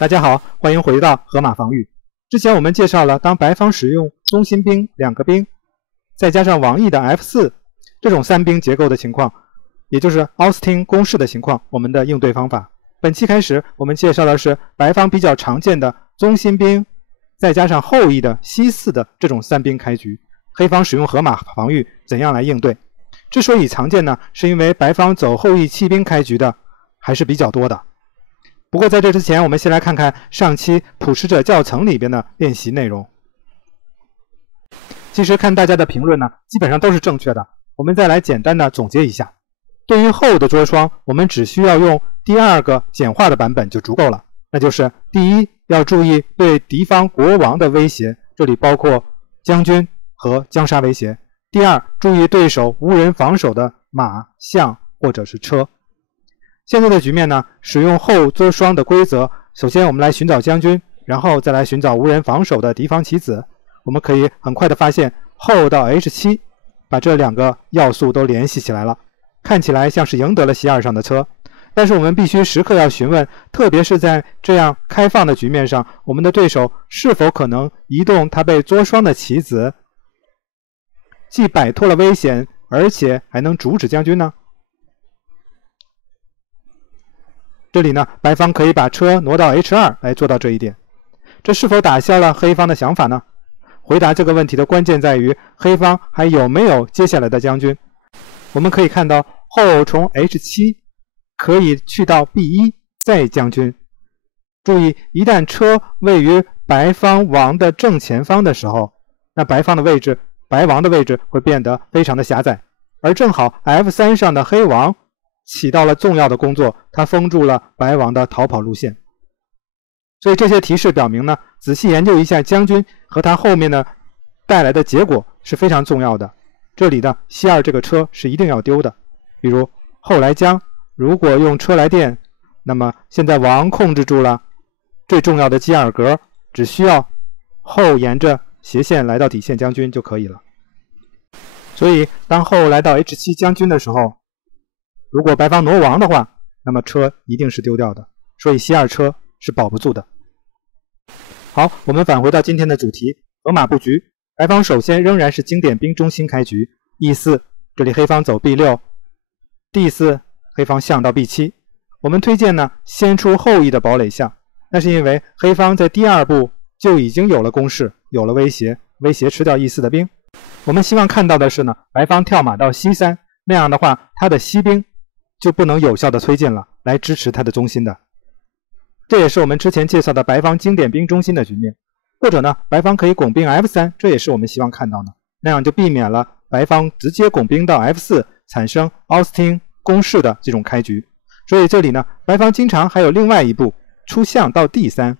大家好，欢迎回到河马防御。之前我们介绍了，当白方使用中心兵、两个兵，再加上王毅的 F4 这种三兵结构的情况，也就是奥斯汀公式的情况，我们的应对方法。本期开始，我们介绍的是白方比较常见的中心兵，再加上后羿的西4的这种三兵开局，黑方使用河马防御怎样来应对？之所以常见呢，是因为白方走后羿弃兵开局的还是比较多的。不过在这之前，我们先来看看上期普使者教程里边的练习内容。其实看大家的评论呢，基本上都是正确的。我们再来简单的总结一下。对于后的捉双，我们只需要用第二个简化的版本就足够了。那就是第一，要注意对敌方国王的威胁，这里包括将军和将杀威胁。第二，注意对手无人防守的马、象或者是车。现在的局面呢，使用后捉双的规则，首先我们来寻找将军，然后再来寻找无人防守的敌方棋子。我们可以很快的发现后到 H7 把这两个要素都联系起来了，看起来像是赢得了C2上的车。但是我们必须时刻要询问，特别是在这样开放的局面上，我们的对手是否可能移动他被捉双的棋子，既摆脱了危险，而且还能阻止将军呢？这里呢，白方可以把车挪到 H2 来做到这一点。这是否打消了黑方的想法呢？回答这个问题的关键在于黑方还有没有接下来的将军。我们可以看到后从 H7 可以去到 B1 再将军。注意，一旦车位于白方王的正前方的时候，那白方的位置，白王的位置会变得非常的狭窄，而正好 F3 上的黑王起到了重要的工作，它封住了白王的逃跑路线。所以这些提示表明呢，仔细研究一下将军和他后面的带来的结果是非常重要的。这里的C2这个车是一定要丢的。比如后来将如果用车来垫，那么现在王控制住了最重要的G2格，只需要后沿着斜线来到底线将军就可以了。所以当后来到 H7 将军的时候，如果白方挪王的话，那么车一定是丢掉的，所以C2车是保不住的。好，我们返回到今天的主题，河马布局。白方首先仍然是经典兵中心开局 ，E4， 这里黑方走 B6，D4， 黑方象到 B7。我们推荐呢，先出后羿的堡垒象，那是因为黑方在第二步就已经有了攻势，有了威胁吃掉 E4 的兵。我们希望看到的是呢，白方跳马到C3，那样的话，他的西兵就不能有效的推进了，来支持他的中心的。这也是我们之前介绍的白方经典兵中心的局面。或者呢，白方可以拱兵 F3， 这也是我们希望看到的，那样就避免了白方直接拱兵到 F4 产生奥斯汀攻势的这种开局。所以这里呢，白方经常还有另外一步出象到 D3，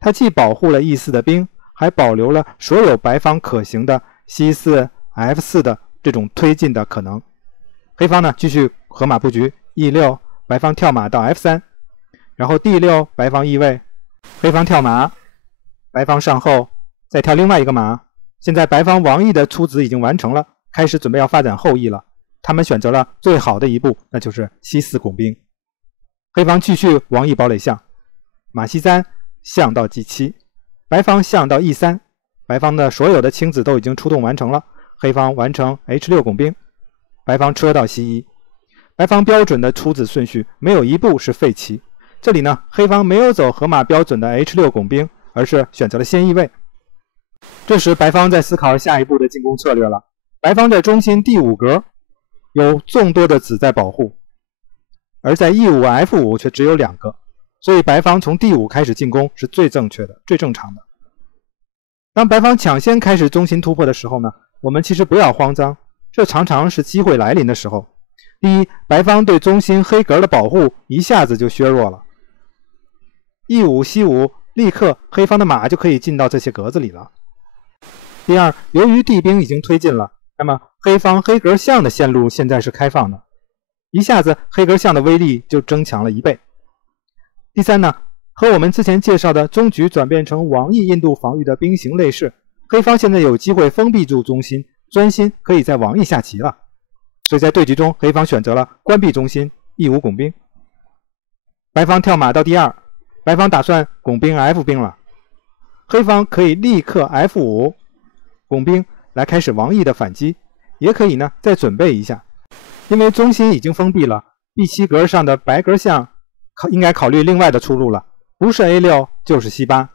它既保护了 E4 的兵，还保留了所有白方可行的 C4、F4 的这种推进的可能。黑方呢继续河马布局 E6， 白方跳马到 F3， 然后 D6 白方易位，黑方跳马，白方上后，再跳另外一个马。现在白方王毅的出子已经完成了，开始准备要发展后羿了。他们选择了最好的一步，那就是C4拱兵。黑方继续王毅堡垒象，马C3，象到 G7， 白方象到 E3， 白方的所有的青子都已经出动完成了。黑方完成 H6 拱兵，白方车到 C1。白方标准的出子顺序没有一步是废棋。这里呢，黑方没有走河马标准的 H6 拱兵，而是选择了先易位。这时白方在思考下一步的进攻策略了。白方在中心第5格有众多的子在保护，而在 E5、F5 却只有2个，所以白方从第5开始进攻是最正确的、最正常的。当白方抢先开始中心突破的时候呢，我们其实不要慌张，这常常是机会来临的时候。第一，白方对中心黑格的保护一下子就削弱了。E5、C5立刻黑方的马就可以进到这些格子里了。第二，由于地兵已经推进了，那么黑方黑格象的线路现在是开放的，一下子黑格象的威力就增强了1倍。第三呢，和我们之前介绍的中局转变成王毅印度防御的兵形类似，黑方现在有机会封闭住中心，专心可以在王毅下棋了。所以在对局中，黑方选择了关闭中心，E5拱兵。白方跳马到第2，白方打算拱兵 F 兵了，黑方可以立刻 F5 拱兵来开始王毅的反击，也可以呢再准备一下，因为中心已经封闭了 B7 格上的白格象应该考虑另外的出路了，不是 A6 就是 C8。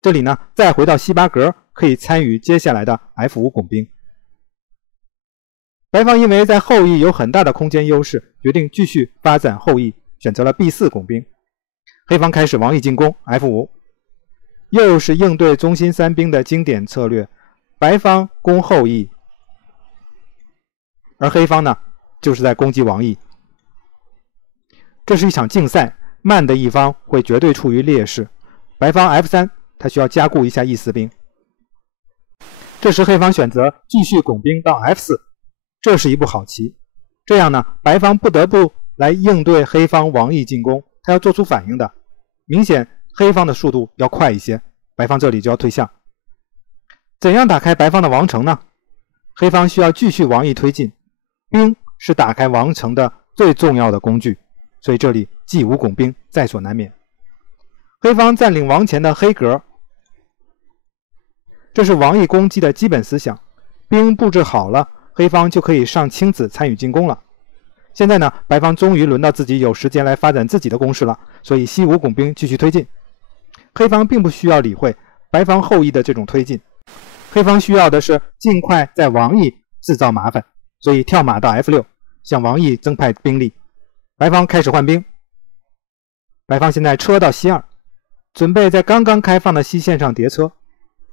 这里呢再回到 C8 格，可以参与接下来的 F5 拱兵。白方因为在后翼有很大的空间优势，决定继续发展后翼，选择了 B4 拱兵。黑方开始王翼进攻 F5， 又是应对中心三兵的经典策略，白方攻后翼，而黑方呢就是在攻击王翼。这是一场竞赛，慢的一方会绝对处于劣势。白方 F3， 他需要加固一下翼4兵。这时黑方选择继续拱兵到 F4， 这是一步好棋。这样呢，白方不得不来应对黑方王翼进攻，他要做出反应的。明显黑方的速度要快一些，白方这里就要退象。怎样打开白方的王城呢？黑方需要继续王翼推进，兵是打开王城的最重要的工具，所以这里G5拱兵在所难免。黑方占领王前的黑格，这是王翼攻击的基本思想。兵布置好了，黑方就可以上青子参与进攻了。现在呢，白方终于轮到自己有时间来发展自己的攻势了，所以C5拱兵继续推进。黑方并不需要理会白方后翼的这种推进，黑方需要的是尽快在王翼制造麻烦，所以跳马到 F6， 向王翼增派兵力。白方开始换兵，白方现在车到C2，准备在刚刚开放的西线上叠车。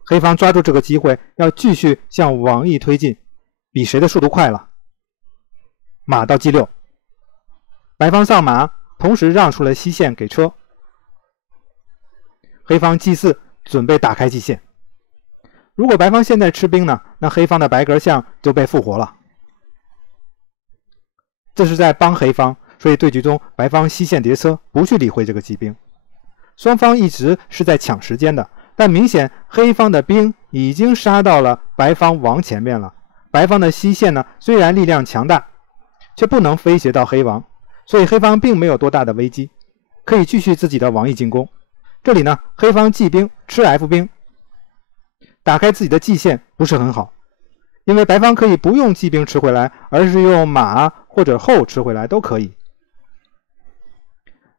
黑方抓住这个机会，要继续向王翼推进，比谁的速度快了。马到 G6， 白方上马，同时让出了西线给车。黑方 G4 准备打开蓟县。如果白方现在吃兵呢，那黑方的白格象就被复活了。这是在帮黑方，所以对局中白方西线叠车，不去理会这个骑兵。双方一直是在抢时间的，但明显黑方的兵已经杀到了白方王前面了。白方的西线呢，虽然力量强大，却不能威胁到黑王，所以黑方并没有多大的危机，可以继续自己的王翼进攻。这里呢，黑方骑兵吃 F 兵，打开自己的蓟县不是很好，因为白方可以不用骑兵吃回来，而是用马或者后吃回来都可以。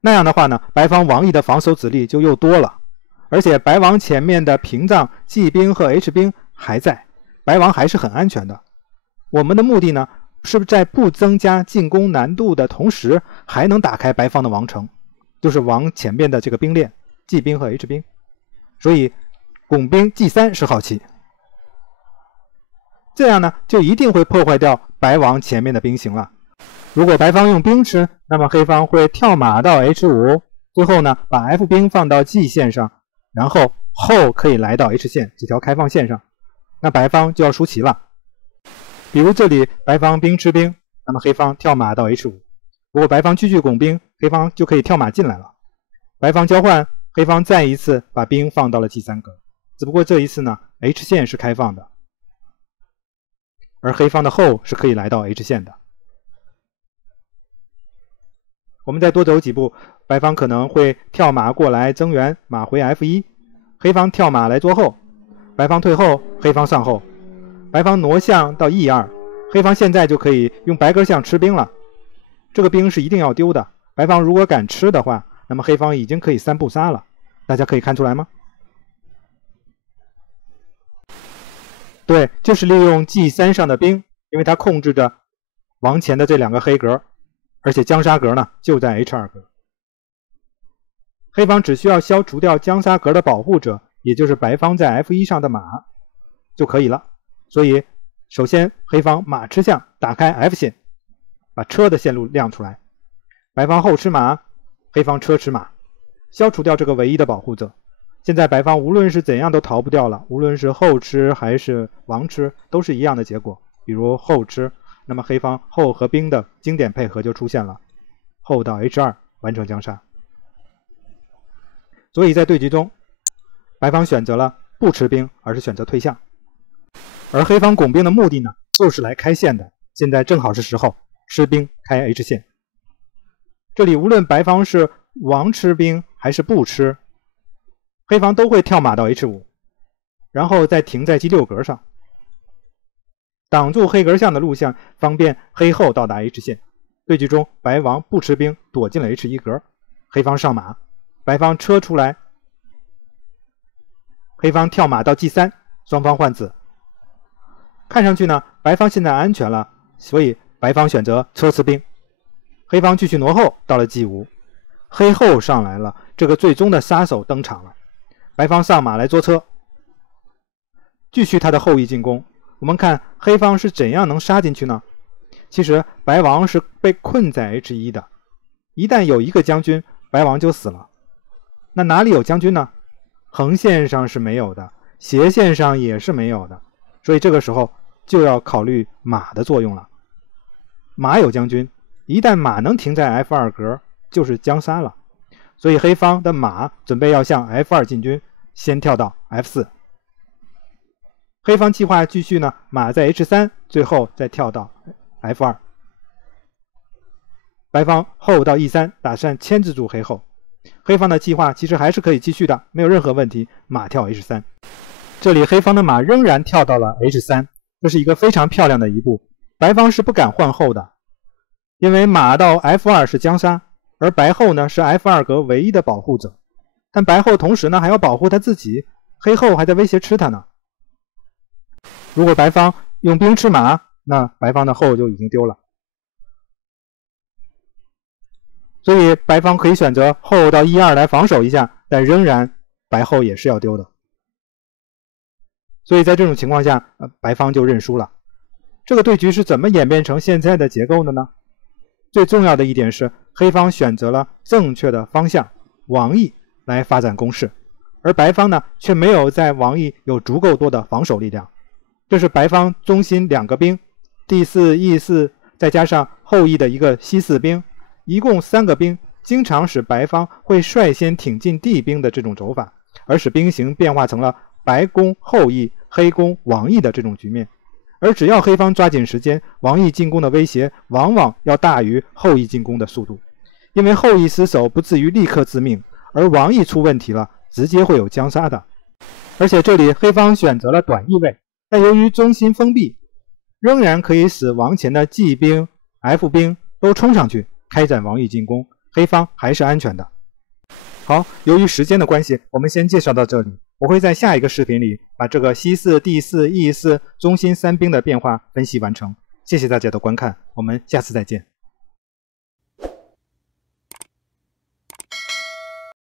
那样的话呢，白方王翼的防守子力就又多了，而且白王前面的屏障、骑兵和 H 兵还在，白王还是很安全的。我们的目的呢，是在不增加进攻难度的同时，还能打开白方的王城，就是王前面的这个兵链，骑兵和 H 兵。所以拱兵 G3 是好棋，这样呢就一定会破坏掉白王前面的兵形了。如果白方用兵吃，那么黑方会跳马到 H5， 最后呢把 F 兵放到 G 线上，然后后可以来到 H 线这条开放线上，那白方就要输棋了。比如这里白方兵吃兵，那么黑方跳马到 H5， 如果白方继续拱兵，黑方就可以跳马进来了。白方交换，黑方再一次把兵放到了 G3 格，只不过这一次呢 H 线是开放的，而黑方的后是可以来到 H 线的。我们再多走几步，白方可能会跳马过来增援，马回 F1， 黑方跳马来捉后，白方退后，黑方上后，白方挪象到 E2， 黑方现在就可以用白格象吃兵了。这个兵是一定要丢的，白方如果敢吃的话，那么黑方已经可以3步杀了。大家可以看出来吗？对，就是利用 G3 上的兵，因为它控制着王前的这2个黑格，而且将杀格呢就在 H2 格。黑方只需要消除掉将杀格的保护者，也就是白方在 F1 上的马就可以了。所以首先黑方马吃象，打开 F 线，把车的线路亮出来。白方后吃马，黑方车吃马，消除掉这个唯一的保护者。现在白方无论是怎样都逃不掉了，无论是后吃还是王吃都是一样的结果。比如后吃，那么黑方后和兵的经典配合就出现了，后到 H2 完成将杀。所以在对局中，白方选择了不吃兵，而是选择退象。而黑方拱兵的目的呢，就是来开线的，现在正好是时候吃兵开 H 线。这里无论白方是王吃兵还是不吃，黑方都会跳马到 H5， 然后再停在 G6 格上，挡住黑格象的路线，方便黑后到达 H 线。对局中白王不吃兵，躲进了 H1 格，黑方上马，白方车出来，黑方跳马到 G3， 双方换子。看上去呢，白方现在安全了，所以白方选择车吃兵，黑方继续挪后到了 G5， 黑后上来了，这个最终的杀手登场了，白方上马来捉车，继续他的后翼进攻。我们看黑方是怎样能杀进去呢？其实白王是被困在 H1 的，一旦有一个将军，白王就死了。那哪里有将军呢？横线上是没有的，斜线上也是没有的，所以这个时候就要考虑马的作用了。马有将军，一旦马能停在 F2 格，就是将杀了。所以黑方的马准备要向 F2 进军，先跳到 F4。黑方计划继续呢，马在 H3， 最后再跳到 F2。白方后到 E3， 打算牵制住黑后。黑方的计划其实还是可以继续的，没有任何问题。马跳 H3， 这里黑方的马仍然跳到了 H3， 这是一个非常漂亮的一步。白方是不敢换后的，因为马到 F2 是将杀，而白后呢是 F2 格唯一的保护者。但白后同时呢还要保护他自己，黑后还在威胁吃他呢。如果白方用兵吃马，那白方的后就已经丢了。所以白方可以选择后到 E2 来防守一下，但仍然白后也是要丢的。所以在这种情况下，白方就认输了。这个对局是怎么演变成现在的结构的呢？最重要的一点是，黑方选择了正确的方向王翼来发展攻势，而白方呢却没有在王翼有足够多的防守力量。这是白方中心2个兵 D4 E4 再加上后翼的一个西4兵，一共3个兵，经常使白方会率先挺进 D 兵的这种走法，而使兵形变化成了白攻后翼黑攻王翼的这种局面。而只要黑方抓紧时间，王翼进攻的威胁往往要大于后翼进攻的速度，因为后翼失守不至于立刻致命，而王翼出问题了，直接会有将杀的。而且这里黑方选择了短翼位，但由于中心封闭，仍然可以使王前的 G 兵 F 兵都冲上去开展王翼进攻，黑方还是安全的。好，由于时间的关系，我们先介绍到这里。我会在下一个视频里把这个西4 D4 E4 中心3兵的变化分析完成。谢谢大家的观看，我们下次再见。